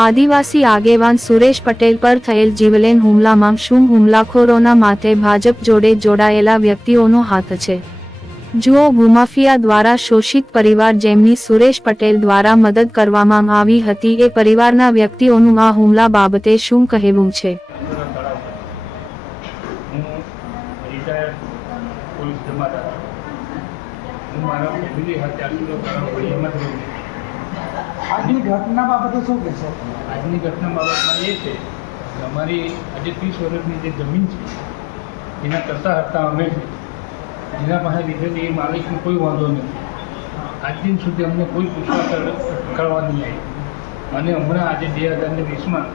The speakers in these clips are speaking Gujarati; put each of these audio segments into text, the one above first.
આદિવાસી આગેવાન સુરેશ પટેલ પર થયેલ જીવલેન હુમલામાં શું હુમલાખોરોના માથે ભાજપ જોડે જોડાયેલા વ્યક્તિઓનો હાથ છે? જુઓ, ભૂમાફિયા દ્વારા શોષિત પરિવાર જેમની સુરેશ પટેલ દ્વારા મદદ કરવામાં આવી હતી, એ પરિવારના વ્યક્તિઓનું આ હુમલા બાબતે શું કહેવું છે? હું મારા ફેમિલી આજની ઘટના બાબતે શું કહેશો? આજની ઘટના બાબતમાં એ છે કે અમારી આજે ત્રીસ વર્ષની જે જમીન છે, એના કરતા હતા અમે જેના પાસે લીધેલી એ માલિકનો કોઈ વાંધો નથી. આજ દિન સુધી અમને કોઈ પૂછવા કરવા નહીં આવી અને હમણાં આજે બે હજારની વીસમાં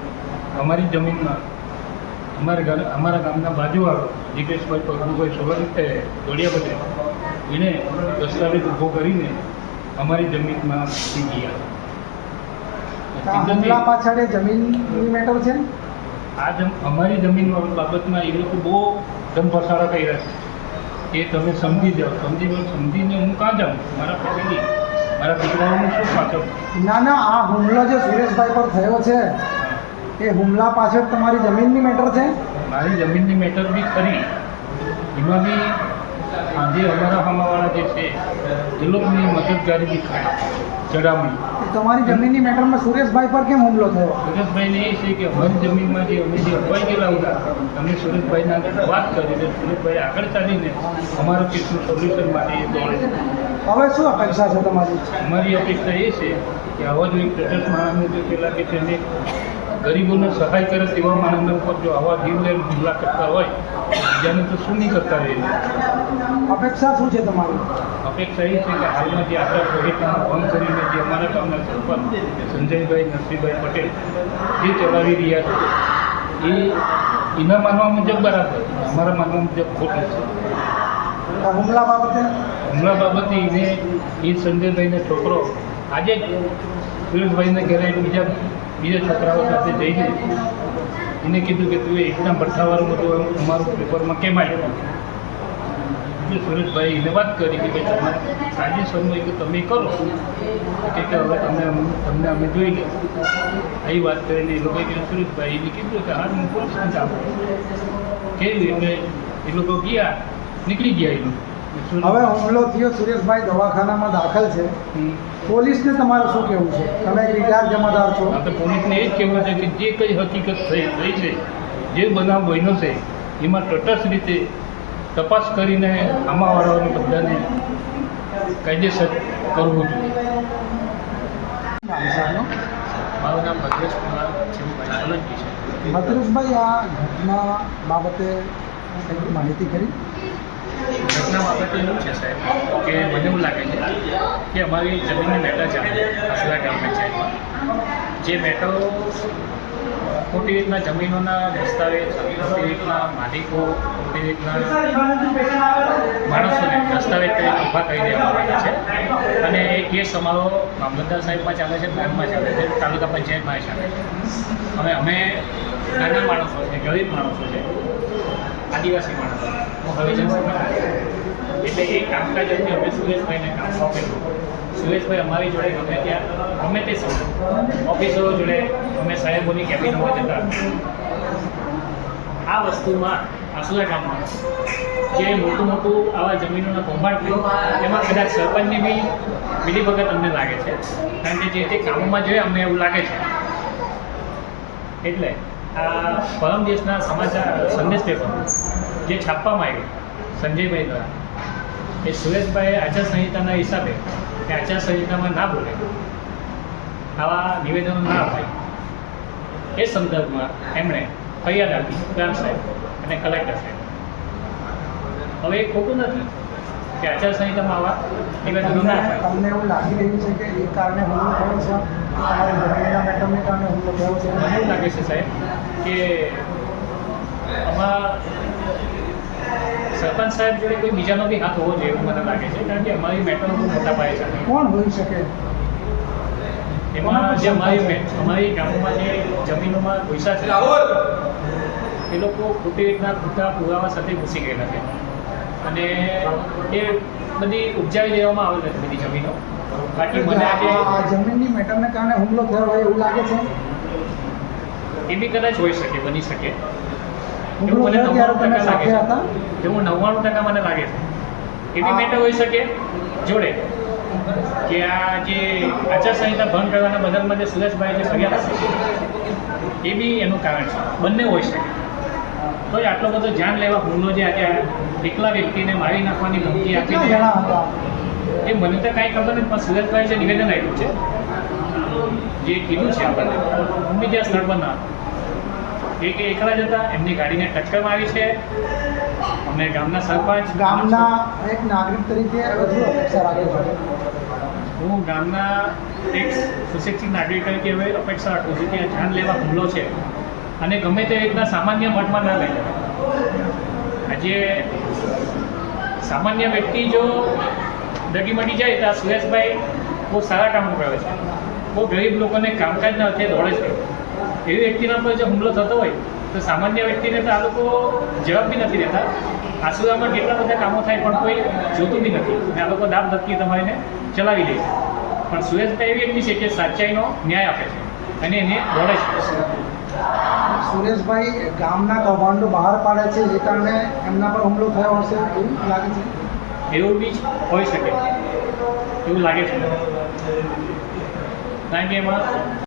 અમારી જમીનમાં અમારા ઘર, અમારા ગામના બાજુવાળો જીગેશભાઈ પગલુભાઈ સોલંકી દોડિયા પટેલ એણે દસ્તાવેજ ઊભો કરીને અમારી જમીનમાં થઈ ગયા. હુમલા પાછળ જમીનની મેટર છે? આ જમ અમારી જમીન બાબતમાં એ લોકો બહુ ધમપસારા કર્યા છે. કે તમે સમજી જાઓ સમજી સમજીને હું કાં જાઉં? મારા ફેમિલી મારા દીકરાઓનું શું પાછળ? ના ના આ હુમલો જે સુરેશભાઈ પર થયો છે એ હુમલા પાછળ તમારી જમીનની મેટર છે? મારી જમીનની મેટર બી ખરી. એમાં બી આ અમારા હમાવાળા જે છે એ લોકોની મદદગારી બી ખરી ચડામણી તમારી જમીનની મેટરમાં સુરેશભાઈ પર કેમ હુમલો થયો? સુરેશભાઈને એ છે કે અમારી જમીનમાં જે અમે જે અપાઈ ગયેલા હતા અમે સુરેશભાઈના આગળ વાત કરી એટલે સુરેશભાઈ આગળ ચાલીને અમારો કેસનું સોલ્યુશન માટે એ દોડે હવે શું અપેક્ષા છે તમારી? અમારી અપેક્ષા એ છે કે આવા જ એક જો પેલા કે તેને ગરીબોને સહાય કરે તેવા માણસના ઉપર જો આવા જીવલેણ હુમલા કરતા હોય બીજાને તો શું નહીં કરતા રહે અપેક્ષા શું છે તમારી? અપેક્ષા એ છે કે હાલમાં જે આપણા પ્રોજેક્ટમાં ભંગ કરીને જે અમારા ગામના સરપંચ સંજયભાઈ નરસિંહભાઈ પટેલ જે ચલાવી રહ્યા છે એ એના માનવા મુજબ બરાબર અમારા માનવા મુજબ ખોટું છે. હુમલા બાબતે? હુમલા બાબતે એને એ સંજયભાઈને છોકરો આજે જ સુરેશભાઈને ઘરે બીજા બીજા છોકરાઓ સાથે જઈને એને કીધું કે તું એકદમ ભઠ્ઠાવાળું બધું અમારું પેપરમાં કેમ આવ્યું એટલે સુરેશભાઈ એને વાત કરી કે ભાઈ તમારે સાંજે સમય કે તમે કરો. કે હવે તમે તમને અમે જોઈ લે આવી વાત કરીને એ લોકોએ કીધું, સુરેશભાઈ, એને કીધું કે હાલ હું પોલીસને આપો કેવી રીતે? એ લોકો ગયા, નીકળી ગયા એ લોકો. હવે હુમલો થયો સુરેશભાઈ દવાખાનામાં દાખલ છે. પોલીસને તમારે શું કહેવું છે? તમે એક રિટાયર જમાદાર છો. પોલીસને એ જ કહેવું છે કે જે કઈ હકીકત થઈ થઈ છે જે બનાવ બન્યો છે એમાં તટસ્થ રીતે તપાસ કરીને આમાંવાળાઓને બધાને કાયદેસર કરવું જોઈએ? મારું નામ ભદ્રેશ કુમાર છેવુભાઈ સોલંકી છે. ભદ્રેશભાઈ આ ઘટના બાબતે માહિતી કરી ઘટના બાબતે એવું છે સાહેબ? કે મને એવું લાગે છે કે અમારી જમીનની મેટર છે હસલા ગ્રામ પંચાયતમાં જે મેટરો ખોટી રીતના જમીનોના દસ્તાવેજ, ખોટી રીતના માલિકો, ખોટી રીતના માણસોને દસ્તાવેજ કરી ઊભા કરી દેવામાં આવે છે. અને એ કેસ અમારો મામલતદાર સાહેબમાં ચાલે છે બેંકમાં ચાલે છે, તાલુકા પંચાયતમાં ચાલે છે. હવે અમે નાના માણસો છે, ગરીબ માણસો છે. આદિવાસી માણસ. હું હવે સમાજ એટલે એ કામકાજ અંગે અમે સુરેશભાઈને કામ સોંપેલું. સુરેશભાઈ અમારી જોડે ગમે ત્યાં, ગમે તે સમય ઓફિસરો જોડે અમે સાહેબોની કેબિનમાં જતા. આ વસ્તુમાં આસુરા ગામમાં જે મોટું મોટું આવા જમીનોના કૌભાંડ થયું એમાં કદાચ સરપંચની બી મિલીભગત અમને લાગે છે. કારણ કે જે તે કામોમાં જોઈએ, અમને એવું લાગે છે. એટલે આ પરમ દેશના સમાચાર સંદેશ પેપર જે છાપવામાં આવ્યું સંજયભાઈ દ્વારા. એ સુરેશભાઈ આચાર સંહિતાના હિસાબે એ આચાર સંહિતામાં ના બોલે. આવા નિવેદનો ના અપાય. એ સંદર્ભમાં એમણે ફરિયાદ આપી ગ્રામ સાહેબ અને કલેક્ટર સાહેબ. હવે એ ખોટું નથી કે આચાર સંહિતામાં આવા નિવેદનો ના અપાય. તમને એવું લાગી રહ્યું છે કે એ કારણે હુમલો થયો છે તમારી જમીનના મેટરને કારણે હુમલો થયો છે. મને લાગે છે સાહેબ કે આમાં સરપંચ સાહેબ જોડે કોઈ બીજાનો બી હાથ હોવો જોઈએ એવું મને લાગે છે કારણ કે અમારી મેટરો બહુ મોટા પાયે છે. કોણ હોઈ શકે? એમાં જે અમારી અમારી ગામોમાં જે જમીનોમાં પૈસા છે એ લોકો ખોટી રીતના ખોટા પુરાવા સાથે ઘૂસી ગયેલા છે. અને એ બધી ઉપજાવી દેવામાં આવેલ હતી બધી જમીનો. બાકી મને જમીનની મેટરને કારણે હુમલો થયો હોય એવું લાગે છે? એ બી કદાચ હોઈ શકે બની શકે. મને ત્યારે તમે 99% લાગે છે. એવું નવ્વાણું ટકા મને લાગે છે. એ બી મેટર હોઈ શકે. જોડે. કે આ જે આચારસંહિતા ભંગ કરવાના બદલમાં જે સુરેશભાઈ જે ફરિયાદ હતી એ બી એનું કારણ છે. બંને હોઈ શકે. તો એ આટલો બધો જાન લેવા હુમલો જે આજે એકલા વ્યક્તિને મારી નાખવાની ધમકી આપી એ મને તો કાંઈ ખબર નથી પણ સુરેશભાઈ જે નિવેદન આપ્યું છે જે કીધું છે આપણને મમ્મી ત્યાં સ્થળ પર ના. એ કે એકલા જ હતા એમની ગાડીને ટક્કર મારી છે. અમે ગામના સરપંચ ગામના એક નાગરિક તરીકે અપેક્ષા રાખો છો. હું ગામના એક સુશિક્ષિત નાગરિક તરીકે હવે અપેક્ષા રાખું છું કે જાન લેવા હુમલો છે. અને ગમે તે રીતના સામાન્ય મઠમાં ના લઈ જાય. આજે સામાન્ય વ્યક્તિ જો ડગી મટી જાય તો આ સુરેશભાઈ બહુ સારા કામ કરે છે. બહુ ગરીબ લોકોને કામકાજના અર્થે દોડે છે. એવી વ્યક્તિના પર જો હુમલો થતો હોય તો સામાન્ય વ્યક્તિને તો આ લોકો જવાબ બી નથી દેતા. આસુદામાં કેટલા બધા કામો થાય પણ કોઈ જોતું બી નથી. અને આ લોકો દાબ ધમકી તમારીને ચલાવી દે છે. પણ સુરેશભાઈ એવી વ્યક્તિ છે કે સાચાઈનો ન્યાય આપે છે અને એને દોડે છે. સુરેશભાઈ ગામના કૌભાંડો બહાર પાડે છે જે કારણે એમના પર હુમલો થયો હશે એવું લાગે છે? એવું બી હોઈ શકે. એવું લાગે છે. કારણ કે એમાં